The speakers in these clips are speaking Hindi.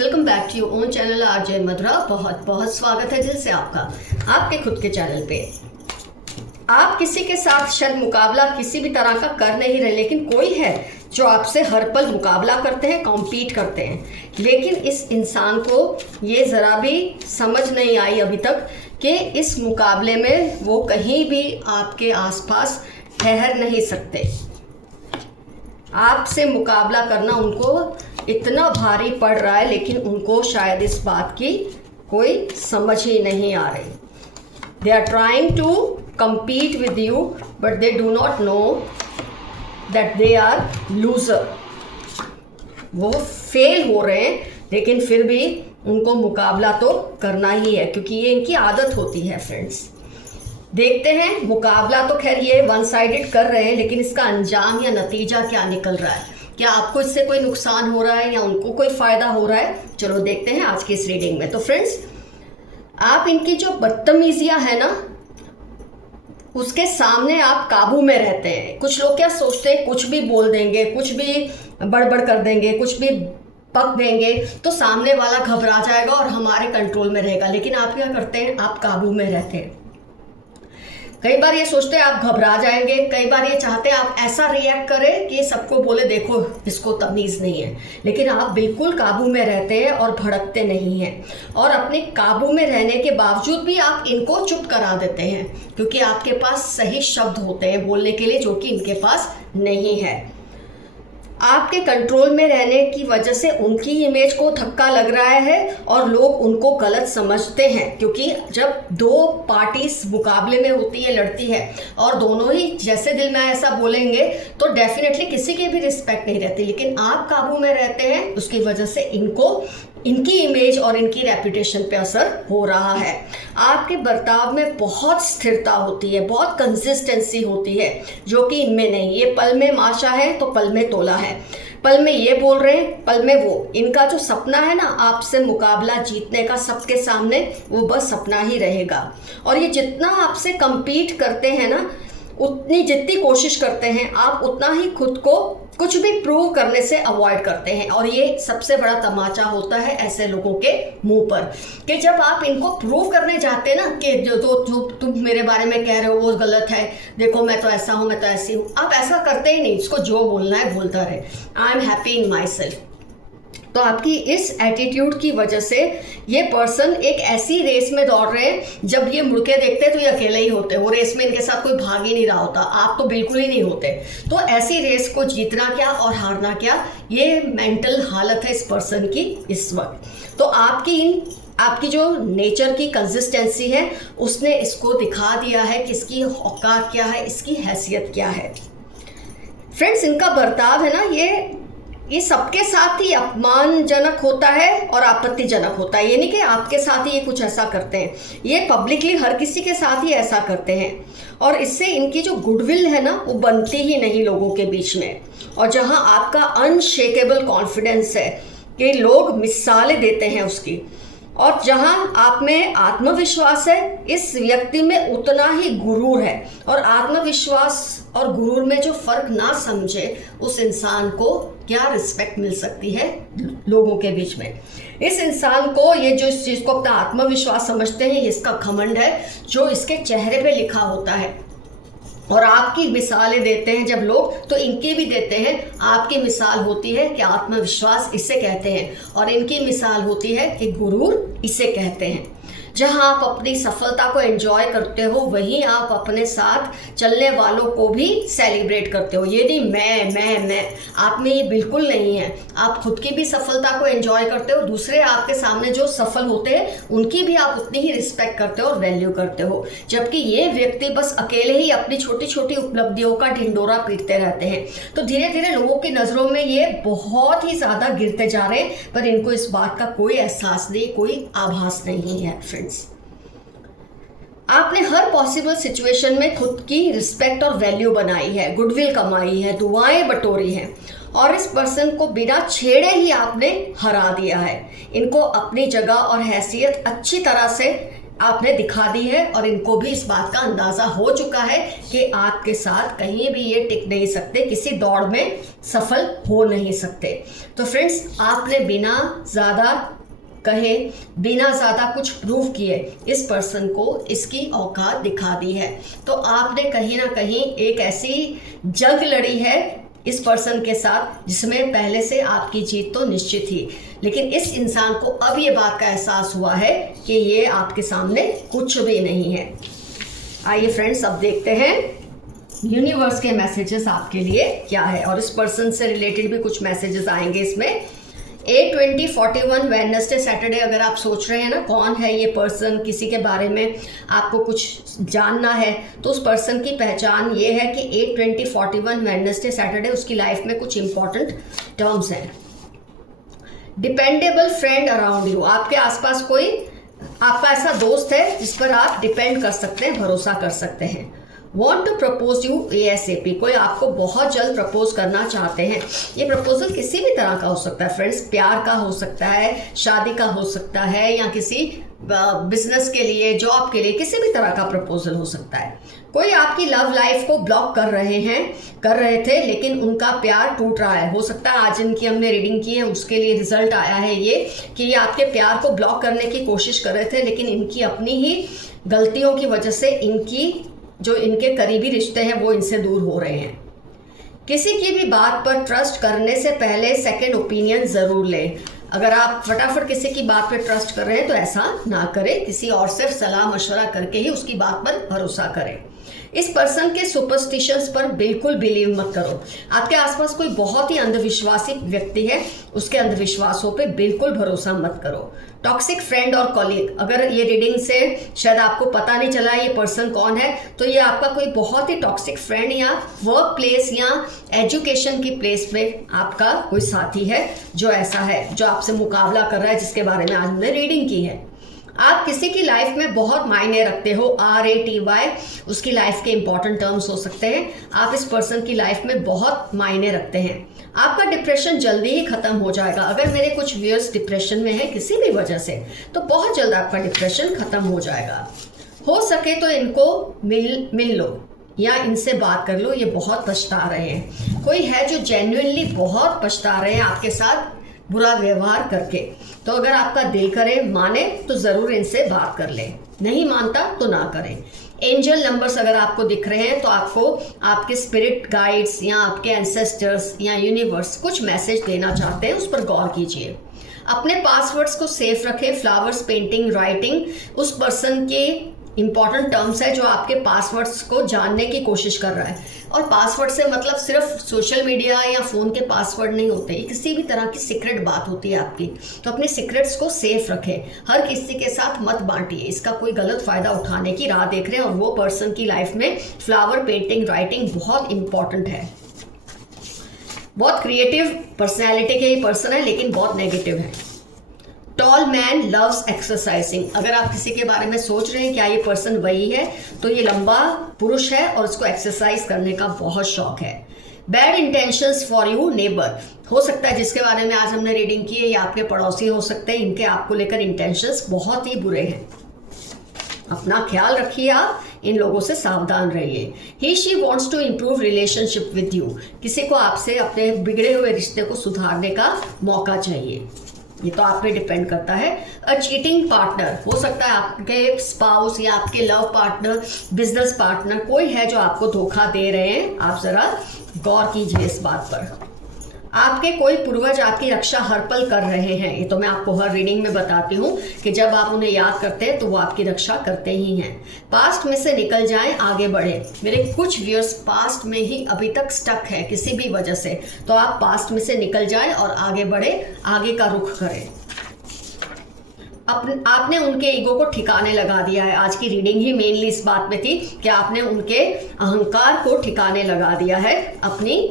Welcome back to your own channel RJ Madhura. बहुत बहुत स्वागत है दिल से आपका आपके खुद के चैनल पे। आप किसी के साथ शायद मुकाबला किसी भी तरह का कर नहीं रहे, लेकिन कोई है जो आपसे हर पल मुकाबला करते हैं, कॉम्पीट करते हैं। लेकिन इस इंसान को ये ज़रा भी समझ नहीं आई अभी तक कि इस मुकाबले में वो कहीं भी आपके आसपास ठहर नहीं सकते। आपसे मुकाबला करना उनको इतना भारी पड़ रहा है, लेकिन उनको शायद इस बात की कोई समझ ही नहीं आ रही। They are trying to compete with you, but they do not know that they are loser. वो फेल हो रहे हैं, लेकिन फिर भी उनको मुकाबला तो करना ही है, क्योंकि ये इनकी आदत होती है। फ्रेंड्स, देखते हैं मुकाबला तो खैर ये वन साइडेड कर रहे हैं, लेकिन इसका अंजाम या नतीजा क्या निकल रहा है। क्या आपको इससे कोई नुकसान हो रहा है या उनको कोई फ़ायदा हो रहा है? चलो देखते हैं आज की इस रीडिंग में। तो फ्रेंड्स, आप इनकी जो बदतमीजियाँ है ना, उसके सामने आप काबू में रहते हैं। कुछ लोग क्या सोचते हैं, कुछ भी बोल देंगे, कुछ भी बड़बड़ कर देंगे, कुछ भी पक देंगे तो सामने वाला घबरा जाएगा और हमारे कंट्रोल में रहेगा। लेकिन आप क्या करते हैं, आप काबू में रहते हैं। कई बार ये सोचते हैं आप घबरा जाएंगे, कई बार ये चाहते हैं आप ऐसा रिएक्ट करें कि सबको बोले देखो इसको तमीज़ नहीं है, लेकिन आप बिल्कुल काबू में रहते हैं और भड़कते नहीं हैं। और अपने काबू में रहने के बावजूद भी आप इनको चुप करा देते हैं, क्योंकि आपके पास सही शब्द होते हैं बोलने के लिए, जो कि इनके पास नहीं है। आपके कंट्रोल में रहने की वजह से उनकी इमेज को धक्का लग रहा है और लोग उनको गलत समझते हैं, क्योंकि जब दो पार्टीज मुकाबले में होती है, लड़ती है, और दोनों ही जैसे दिल में ऐसा बोलेंगे तो डेफिनेटली किसी की भी रिस्पेक्ट नहीं रहती। लेकिन आप काबू में रहते हैं, उसकी वजह से इनको इनकी इमेज और इनकी रेपुटेशन पे असर हो रहा है। आपके बर्ताव में बहुत स्थिरता होती है, बहुत कंसिस्टेंसी होती है, जो कि इनमें नहीं। ये पल में माशा है तो पल में तोला है, पल में ये बोल रहे हैं, पल में वो। इनका जो सपना है ना आपसे मुकाबला जीतने का सबके सामने, वो बस सपना ही रहेगा। और ये जितना आपसे compete करते हैं ना, उतनी जितनी कोशिश करते हैं आप, उतना ही खुद को कुछ भी प्रूव करने से अवॉइड करते हैं। और ये सबसे बड़ा तमाचा होता है ऐसे लोगों के मुंह पर, कि जब आप इनको प्रूव करने जाते हैं ना कि जो तुम मेरे बारे में कह रहे हो वो गलत है, देखो मैं तो ऐसा हूँ, मैं तो ऐसी हूँ, आप ऐसा करते ही नहीं। इसको जो बोलना है बोलता रहे, I am happy in my self. तो आपकी इस एटीट्यूड की वजह से ये पर्सन एक ऐसी रेस में दौड़ रहे हैं, जब ये मुड़ के देखते हैं तो ये अकेले ही होते हैं। वो रेस में इनके साथ कोई भाग ही नहीं रहा होता, आप तो बिल्कुल ही नहीं होते। तो ऐसी रेस को जीतना क्या और हारना क्या, ये मेंटल हालत है इस पर्सन की इस वक्त। तो आपकी जो नेचर की कंसिस्टेंसी है, उसने इसको दिखा दिया है कि इसकी औकात क्या है, इसकी हैसियत क्या है। फ्रेंड्स, इनका बर्ताव है ना, ये सबके साथ ही अपमानजनक होता है और आपत्तिजनक होता है। ये नहीं कि आपके साथ ही ये कुछ ऐसा करते हैं, ये पब्लिकली हर किसी के साथ ही ऐसा करते हैं। और इससे इनकी जो गुडविल है ना, वो बनती ही नहीं लोगों के बीच में। और जहां आपका अनशेकेबल कॉन्फिडेंस है कि लोग मिसालें देते हैं उसकी, और जहां आप में आत्मविश्वास है, इस व्यक्ति में उतना ही गुरूर है। और आत्मविश्वास और गुरूर में जो फर्क ना समझे, उस इंसान को क्या रिस्पेक्ट मिल सकती है लोगों के बीच में। इस इंसान को ये जो इस चीज़ को अपना आत्मविश्वास समझते हैं, ये इसका घमंड है जो इसके चेहरे पे लिखा होता है। और आपकी मिसालें देते हैं जब लोग, तो इनकी भी देते हैं। आपकी मिसाल होती है कि आत्मविश्वास इसे कहते हैं, और इनकी मिसाल होती है कि गुरूर इसे कहते हैं। जहां आप अपनी सफलता को एंजॉय करते हो, वहीं आप अपने साथ चलने वालों को भी सेलिब्रेट करते हो। ये नहीं मैं आप में ये बिल्कुल नहीं है। आप खुद की भी सफलता को एंजॉय करते हो, दूसरे आपके सामने जो सफल होते हैं उनकी भी आप उतनी ही रिस्पेक्ट करते हो और वैल्यू करते हो। जबकि ये व्यक्ति बस अकेले ही अपनी छोटी छोटी उपलब्धियों का ढिंडोरा पीटते रहते हैं। तो धीरे धीरे लोगों की नज़रों में ये बहुत ही ज़्यादा गिरते जा रहे हैं, पर इनको इस बात का कोई एहसास नहीं, कोई आभास नहीं है। फ्रेंड्स, आपने हर पॉसिबल सिचुएशन में खुद की रिस्पेक्ट और वैल्यू बनाई है, गुडविल कमाई है, दुआएं बटोरी हैं, और इस पर्सन को बिना छेड़े ही आपने हरा दिया है। इनको अपनी जगह और हैसियत अच्छी तरह से आपने दिखा दी है और इनको भी इस बात का अंदाज़ा हो चुका है कि आपके साथ कहीं भी ये टिक नहीं सकते, किसी दौड़ में सफल हो नहीं सकते। तो फ्रेंड्स, आपने बिना ज़्यादा कहे, बिना ज़्यादा कुछ प्रूव किए इस पर्सन को इसकी औकात दिखा दी है। तो आपने कहीं ना कहीं एक ऐसी जंग लड़ी है इस पर्सन के साथ जिसमें पहले से आपकी जीत तो निश्चित थी, लेकिन इस इंसान को अब ये बात का एहसास हुआ है कि ये आपके सामने कुछ भी नहीं है। आइए फ्रेंड्स, अब देखते हैं यूनिवर्स के मैसेजेस आपके लिए क्या है, और इस पर्सन से रिलेटेड भी कुछ मैसेजेस आएंगे इसमें। 8/20/41 वेडनेसडे सैटरडे, अगर आप सोच रहे हैं ना कौन है ये पर्सन, किसी के बारे में आपको कुछ जानना है, तो उस पर्सन की पहचान ये है कि 8/20/41 वेडनेसडे सैटरडे उसकी लाइफ में कुछ इंपॉर्टेंट टर्म्स हैं। डिपेंडेबल फ्रेंड अराउंड यू, आपके आसपास कोई आपका ऐसा दोस्त है जिस पर आप डिपेंड कर सकते हैं, भरोसा कर सकते हैं। Want to propose you ASAP, कोई आपको बहुत जल्द प्रपोज करना चाहते हैं। ये प्रपोजल किसी भी तरह का हो सकता है फ्रेंड्स, प्यार का हो सकता है, शादी का हो सकता है, या किसी बिजनेस के लिए, जॉब के लिए, किसी भी तरह का प्रपोजल हो सकता है। कोई आपकी लव लाइफ को ब्लॉक कर रहे थे, लेकिन उनका प्यार टूट रहा है। हो सकता है आज जिनकी हमने रीडिंग की है उसके लिए रिजल्ट आया है ये कि ये आपके प्यार को ब्लॉक करने की कोशिश कर रहे थे, लेकिन इनकी अपनी ही गलतियों की वजह से जो इनके करीबी रिश्ते हैं वो इनसे दूर हो रहे हैं। किसी की भी बात पर ट्रस्ट करने से पहले सेकंड ओपिनियन ज़रूर लें। अगर आप फटाफट किसी की बात पर ट्रस्ट कर रहे हैं तो ऐसा ना करें, किसी और से सलाह मशवरा करके ही उसकी बात पर भरोसा करें। इस पर्सन के सुपरस्टिशंस पर बिल्कुल बिलीव मत करो। आपके आसपास कोई बहुत ही अंधविश्वासी व्यक्ति है, उसके अंधविश्वासों पे बिल्कुल भरोसा मत करो। टॉक्सिक फ्रेंड और कॉलीग, अगर ये रीडिंग से शायद आपको पता नहीं चला ये पर्सन कौन है, तो ये आपका कोई बहुत ही टॉक्सिक फ्रेंड या वर्क प्लेस या एजुकेशन की प्लेस में आपका कोई साथी है जो ऐसा है, जो आपसे मुकाबला कर रहा है, जिसके बारे में आज हमने रीडिंग की है। आप किसी की लाइफ में बहुत मायने रखते हो, RATY, उसकी लाइफ के इंपॉर्टेंट टर्म्स हो सकते हैं। आप इस पर्सन की लाइफ में बहुत मायने रखते हैं। आपका डिप्रेशन जल्दी ही खत्म हो जाएगा। अगर मेरे कुछ व्यूअर्स डिप्रेशन में हैं किसी भी वजह से, तो बहुत जल्द आपका डिप्रेशन खत्म हो जाएगा। हो सके तो इनको मिल लो या इनसे बात कर लो, ये बहुत पछता रहे हैं। कोई है जो जेन्युइनली बहुत पछता रहे हैं आपके साथ बुरा व्यवहार करके। तो अगर आपका दिल करे, माने, तो ज़रूर इनसे बात कर लें, नहीं मानता तो ना करें। एंजल नंबर्स अगर आपको दिख रहे हैं तो आपको आपके स्पिरिट गाइड्स या आपके एंसेस्टर्स या यूनिवर्स कुछ मैसेज देना चाहते हैं, उस पर गौर कीजिए। अपने पासवर्ड्स को सेफ रखें। फ्लावर्स, पेंटिंग, राइटिंग उस पर्सन के इंपॉर्टेंट टर्म्स है जो आपके पासवर्ड्स को जानने की कोशिश कर रहा है। और पासवर्ड से मतलब सिर्फ सोशल मीडिया या फ़ोन के पासवर्ड नहीं होते, ये किसी भी तरह की सीक्रेट बात होती है आपकी। तो अपने सीक्रेट्स को सेफ रखें, हर किसी के साथ मत बांटिए, इसका कोई गलत फ़ायदा उठाने की राह देख रहे हैं। और वो पर्सन की लाइफ में फ्लावर, पेंटिंग, राइटिंग बहुत इंपॉर्टेंट है। बहुत क्रिएटिव पर्सनैलिटी के ये पर्सन है, लेकिन बहुत नेगेटिव है। टॉल मैन लव्स एक्सरसाइजिंग, अगर आप किसी के बारे में सोच रहे हैं क्या ये पर्सन वही है, तो ये लंबा पुरुष है और उसको एक्सरसाइज करने का बहुत शौक है। Bad intentions for you neighbour, हो सकता है जिसके बारे में आज हमने रीडिंग की है ये आपके पड़ोसी हो सकते हैं, इनके आपको लेकर इंटेंशंस बहुत ही बुरे हैं। अपना ख्याल रखिए, आप इन लोगों से सावधान रहिए। He she wants to improve relationship with you, किसी को आपसे अपने बिगड़े हुए रिश्ते को सुधारने का मौका चाहिए, ये तो आप पे डिपेंड करता है। अ चीटिंग पार्टनर, हो सकता है आपके स्पाउस या आपके लव पार्टनर, बिजनेस पार्टनर कोई है जो आपको धोखा दे रहे हैं। आप ज़रा गौर कीजिए इस बात पर। आपके कोई पूर्वज आपकी रक्षा हर पल कर रहे हैं, ये तो मैं आपको हर रीडिंग में बताती हूँ कि जब आप उन्हें याद करते हैं तो वो आपकी रक्षा करते ही हैं। पास्ट में से निकल जाएं, आगे बढ़े। मेरे कुछ व्यूअर्स पास्ट में ही अभी तक स्टक है किसी भी वजह से, तो आप पास्ट में से निकल जाएं और आगे बढ़े, आगे का रुख करें। आपने उनके ईगो को ठिकाने लगा दिया है। आज की रीडिंग ही मेनली इस बात में थी कि आपने उनके अहंकार को ठिकाने लगा दिया है, अपनी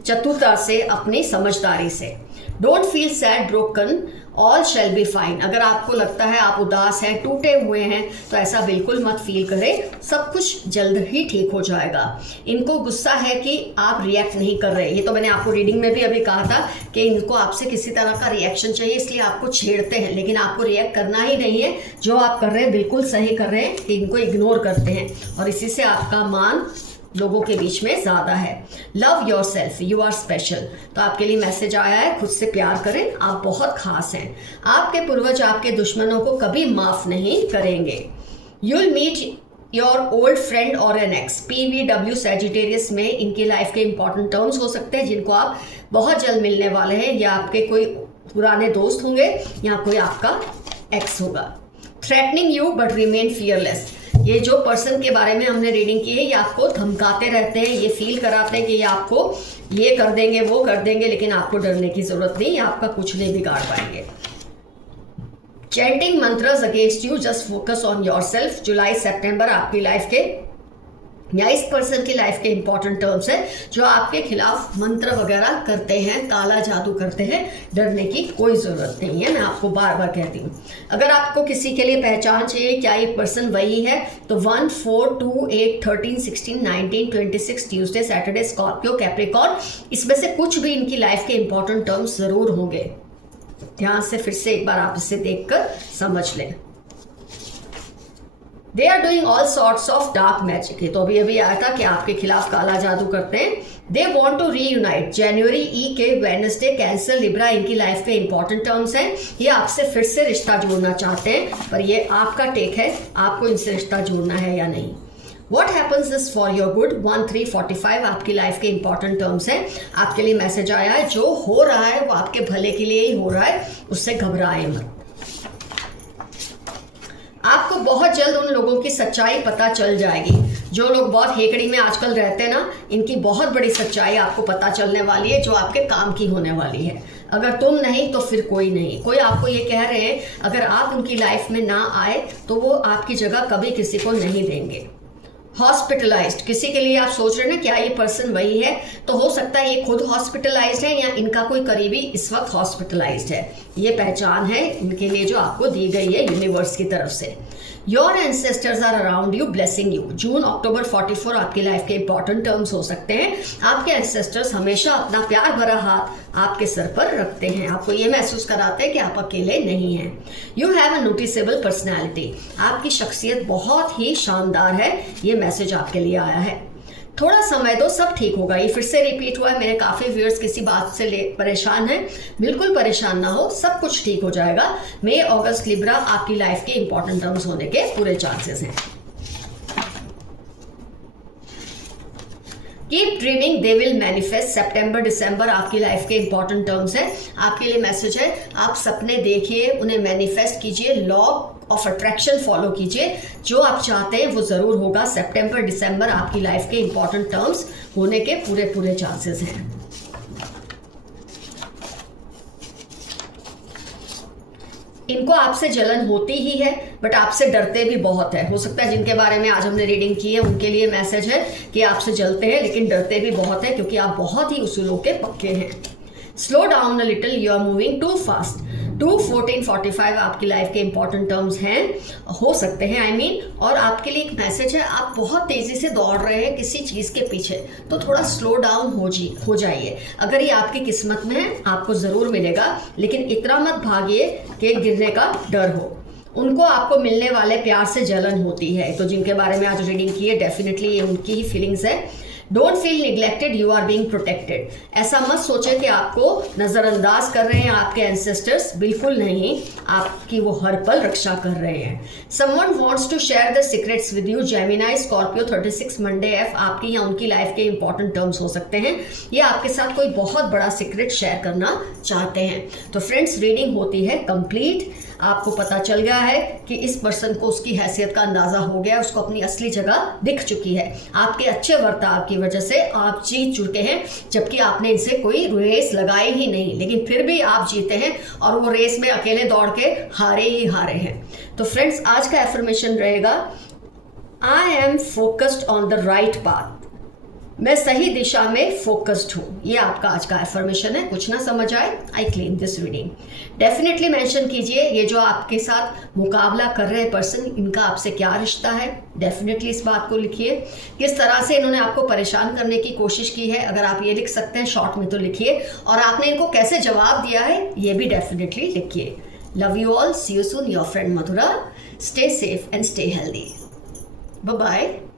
चतुरता से, अपनी समझदारी से। Don't feel sad, broken, all shall be fine. अगर आपको लगता है आप उदास हैं, टूटे हुए हैं, तो ऐसा बिल्कुल मत फील करें, सब कुछ जल्द ही ठीक हो जाएगा। इनको गुस्सा है कि आप रिएक्ट नहीं कर रहे। ये तो मैंने आपको रीडिंग में भी अभी कहा था कि इनको आपसे किसी तरह का रिएक्शन चाहिए, इसलिए आपको छेड़ते हैं, लेकिन आपको रिएक्ट करना ही नहीं है। जो आप कर रहे हैं बिल्कुल सही कर रहे हैं, कि इनको इग्नोर करते हैं और इसी से आपका मान लोगों के बीच में ज़्यादा है। Love yourself, you are special. तो आपके लिए मैसेज आया है, खुद से प्यार करें, आप बहुत खास हैं। आपके पूर्वज आपके दुश्मनों को कभी माफ़ नहीं करेंगे। You will meet your old friend और एन एक्स। PVW सैजिटेरियस में इनकी लाइफ के इंपॉर्टेंट टर्म्स हो सकते हैं जिनको आप बहुत जल्द मिलने वाले हैं, या आपके कोई पुराने दोस्त होंगे या कोई आपका एक्स होगा। Threatening you but remain fearless. ये जो पर्सन के बारे में हमने रीडिंग की है, ये आपको धमकाते रहते हैं, ये फील कराते हैं कि ये आपको ये कर देंगे, वो कर देंगे, लेकिन आपको डरने की जरूरत नहीं, आपका कुछ नहीं बिगाड़ पाएंगे। Chanting mantras against you, just focus on yourself. जुलाई सितंबर आपकी लाइफ के या इस पर्सन की लाइफ के इंपॉर्टेंट टर्म्स है जो आपके खिलाफ मंत्र वगैरह करते हैं, काला जादू करते हैं। डरने की कोई ज़रूरत नहीं है, मैं आपको बार बार कहती हूँ। अगर आपको किसी के लिए पहचान चाहिए क्या ये पर्सन वही है, तो 1, 4, 2, 8, 13, 16, 19, 26 ट्यूसडे, सैटरडे, स्कॉर्पियो, कैप्रिकॉर्न, इसमें से कुछ भी इनकी लाइफ के इंपॉर्टेंट टर्म्स ज़रूर होंगे। ध्यान से फिर से एक बार आप इसे देखकर समझ लें। They are doing all sorts of dark magic. ये तो अभी आया था कि आपके खिलाफ काला जादू करते हैं। They want to reunite. जनवरी ई के वेडनेसडे, कैंसर, लिब्रा इनकी लाइफ के इंपॉर्टेंट टर्म्स हैं। ये आपसे फिर से रिश्ता जोड़ना चाहते हैं, पर ये आपका टेक है, आपको इनसे रिश्ता जोड़ना है या नहीं। What happens is for your good. 1-3-45 आपकी लाइफ के इंपॉर्टेंट टर्म्स हैं। आपके लिए मैसेज आया है, जो हो रहा है वो आपके भले के लिए ही हो रहा है, उससे घबराए मत। आपको बहुत जल्द उन लोगों की सच्चाई पता चल जाएगी। जो लोग बहुत हेकड़ी में आजकल रहते हैं ना, इनकी बहुत बड़ी सच्चाई आपको पता चलने वाली है, जो आपके काम की होने वाली है। अगर तुम नहीं तो फिर कोई नहीं। कोई आपको ये कह रहे हैं अगर आप उनकी लाइफ में ना आए तो वो आपकी जगह कभी किसी को नहीं देंगे। हॉस्पिटलाइज्ड, किसी के लिए आप सोच रहे हैं ना क्या ये पर्सन वही है, तो हो सकता है ये खुद हॉस्पिटलाइज्ड है या इनका कोई करीबी इस वक्त हॉस्पिटलाइज्ड है। ये पहचान है इनके लिए जो आपको दी गई है यूनिवर्स की तरफ से। Your ancestors are around you blessing you. जून अक्टूबर 44 आपकी लाइफ के इंपॉर्टेंट टर्म्स हो सकते हैं। आपके एंसेस्टर्स हमेशा अपना प्यार भरा हाथ आपके सर पर रखते हैं, आपको ये महसूस कराते हैं कि आप अकेले नहीं हैं। You have a noticeable personality. आपकी शख्सियत बहुत ही शानदार है, ये मैसेज आपके लिए आया है। थोड़ा समय दो, सब ठीक होगा। ये फिर से रिपीट हुआ है, मेरे काफ़ी व्यूअर्स किसी बात से परेशान हैं। बिल्कुल परेशान ना हो, सब कुछ ठीक हो जाएगा। मई, अगस्त, लिब्रा आपकी लाइफ के इंपॉर्टेंट टर्म्स होने के पूरे चांसेस हैं। Keep dreaming, they will manifest. सितंबर दिसंबर आपकी लाइफ के इंपॉर्टेंट टर्म्स हैं। आपके लिए मैसेज है, आप सपने देखिए, उन्हें मैनिफेस्ट कीजिए, लॉ ऑफ अट्रैक्शन फॉलो कीजिए। जो आप चाहते हैं वो ज़रूर होगा। सितंबर दिसंबर आपकी लाइफ के इंपॉर्टेंट टर्म्स होने के पूरे चांसेस हैं। इनको आपसे जलन होती ही है, बट आपसे डरते भी बहुत है। हो सकता है जिनके बारे में आज हमने रीडिंग की है उनके लिए मैसेज है कि आपसे जलते हैं लेकिन डरते भी बहुत है, क्योंकि आप बहुत ही उसूलों के पक्के हैं। Slow down a little, you are moving too fast. 2-14-45 आपकी लाइफ के इंपॉर्टेंट टर्म्स हैं, हो सकते हैं I mean, और आपके लिए एक मैसेज है, आप बहुत तेज़ी से दौड़ रहे हैं किसी चीज़ के पीछे, तो थोड़ा स्लो डाउन हो जाइए। अगर ये आपकी किस्मत में है आपको ज़रूर मिलेगा, लेकिन इतना मत भागिए कि गिरने का डर हो। उनको आपको मिलने वाले प्यार से जलन होती है, तो जिनके बारे में आज रीडिंग की है डेफिनेटली ये उनकी ही फीलिंग्स है। Don't feel neglected, you are being protected. ऐसा मत सोचे कि आपको नज़रअंदाज कर रहे हैं आपके एंसेस्टर्स, बिल्कुल नहीं, आपकी वो हर पल रक्षा कर रहे हैं। Someone wants to share the secrets with you. Gemini, Scorpio, 36 Monday एफ आपकी या उनकी लाइफ के इंपॉर्टेंट टर्म्स हो सकते हैं। ये आपके साथ कोई बहुत बड़ा सीक्रेट शेयर करना चाहते हैं। तो फ्रेंड्स, रीडिंग होती है कंप्लीट। आपको पता चल गया है कि इस पर्सन को उसकी हैसियत का अंदाज़ा हो गया, उसको अपनी असली जगह दिख चुकी है। आपके अच्छे बर्ताव की वजह से आप जीत चुके हैं, जबकि आपने इनसे कोई रेस लगाई ही नहीं, लेकिन फिर भी आप जीते हैं और वो रेस में अकेले दौड़ के हारे ही हारे हैं। तो फ्रेंड्स, आज का एफर्मेशन रहेगा, I am focused on the right path. मैं सही दिशा में फोकस्ड हूँ। ये आपका आज का एफर्मेशन है। कुछ ना समझ आए, I claim this reading. Definitely mention कीजिए ये जो आपके साथ मुकाबला कर रहे पर्सन, इनका आपसे क्या रिश्ता है। डेफिनेटली इस बात को लिखिए। किस तरह से इन्होंने आपको परेशान करने की कोशिश की है, अगर आप ये लिख सकते हैं शॉर्ट में तो लिखिए। और आपने इनको कैसे जवाब दिया है ये भी डेफिनेटली लिखिए। Love you all, see you soon, your friend Madhura. Stay safe and stay healthy. Bye bye.